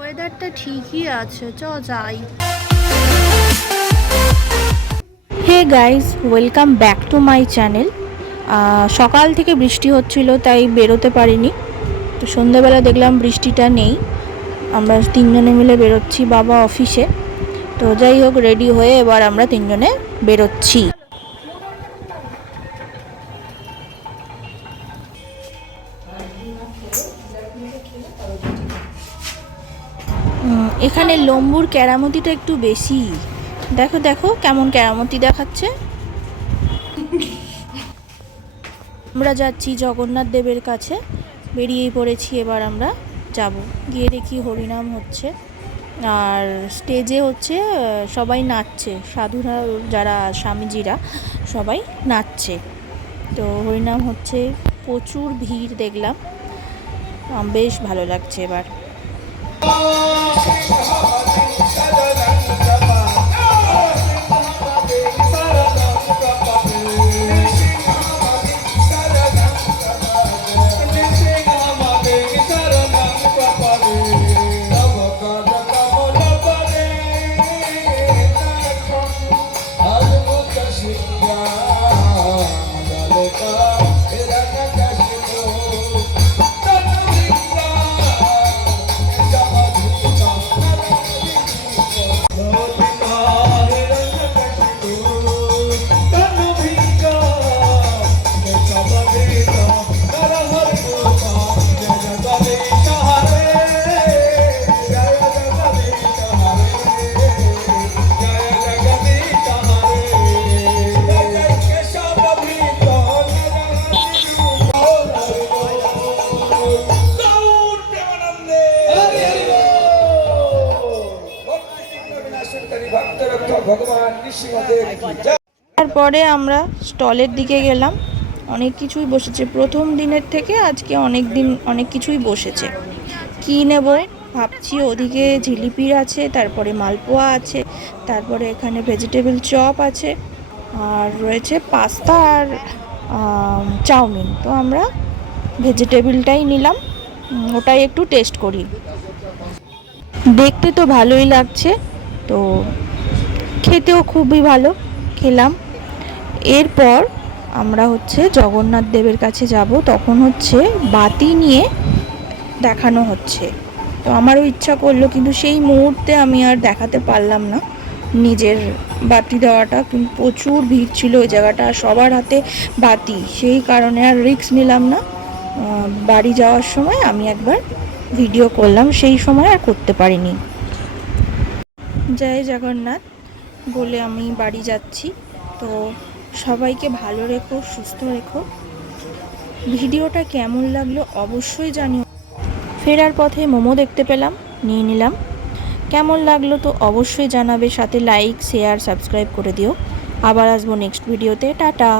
ওয়েদারটা ঠিকই আছে, চ যাই। Hey guys, welcome back to my channel. সকাল থেকে বৃষ্টি হচ্ছিল, তাই বেরোতে পারিনি। তো সন্ধ্যাবেলা দেখলাম বৃষ্টিটা নেই। আমরা তিনজনে মিলে বেরোচ্ছি বাবা অফিসে। তো যাই হোক, রেডি হয়ে এবার আমরা তিনজনে বেরোচ্ছি। এখানে লম্বুর কেরামতিটা একটু বেশি। দেখো দেখো কেমন কেরামতি দেখাচ্ছে। আমরা যাচ্ছি জগন্নাথ দেবের কাছে, বেরিয়েই পড়েছি। এবার আমরা যাব, গিয়ে দেখি হরিনাম হচ্ছে, আর স্টেজে হচ্ছে সবাই নাচছে, সাধুরা যারা স্বামীজিরা সবাই নাচছে। তো হরিনাম হচ্ছে, প্রচুর ভিড় দেখলাম, বেশ ভালো লাগছে এবার। তারপরে আমরা স্টলের দিকে গেলাম। অনেক কিছুই বসেছে, প্রথম দিনের থেকে আজকে অনেক কিছুই বসেছে। কি নেব ভাবছি। ওদিকে জিলিপির আছে, তারপরে মালপোয়া আছে, তারপরে এখানে ভেজিটেবল চপ আছে, আর রয়েছে পাস্তা আর চাউমিন। তো আমরা ভেজিটেবলটাই নিলাম, ওটাই একটু টেস্ট করি। দেখতে তো ভালোই লাগছে, তো খেতেও খুবই ভালো, খেলাম। এরপর আমরা হচ্ছে জগন্নাথ দেবের কাছে যাব, তখন হচ্ছে বাতি নিয়ে দেখানো হচ্ছে। তো আমারও ইচ্ছা করলো, কিন্তু সেই মুহূর্তে আমি আর দেখাতে পারলাম না নিজের বাতি দেওয়াটা। কিন্তু প্রচুর ভিড় ছিল ওই জায়গাটা, সবার হাতে বাতি, সেই কারণে আর রিস্ক নিলাম না। বাড়ি যাওয়ার সময় আমি একবার ভিডিও করলাম, সেই সময় আর করতে পারিনি। জয় জগন্নাথ বলে আমি বাড়ি যাচ্ছি। তো সবাইকে ভালো রেখো, সুস্থ রেখো। ভিডিওটা কেমন লাগলো অবশ্যই জানিও। ফেরার পথে মোমো দেখতে পেলাম, নিয়ে নিলাম। কেমন লাগলো তো অবশ্যই জানাবে, সাথে লাইক, শেয়ার, সাবস্ক্রাইব করে দিও। আবার আসবো নেক্সট ভিডিওতে। টাটা।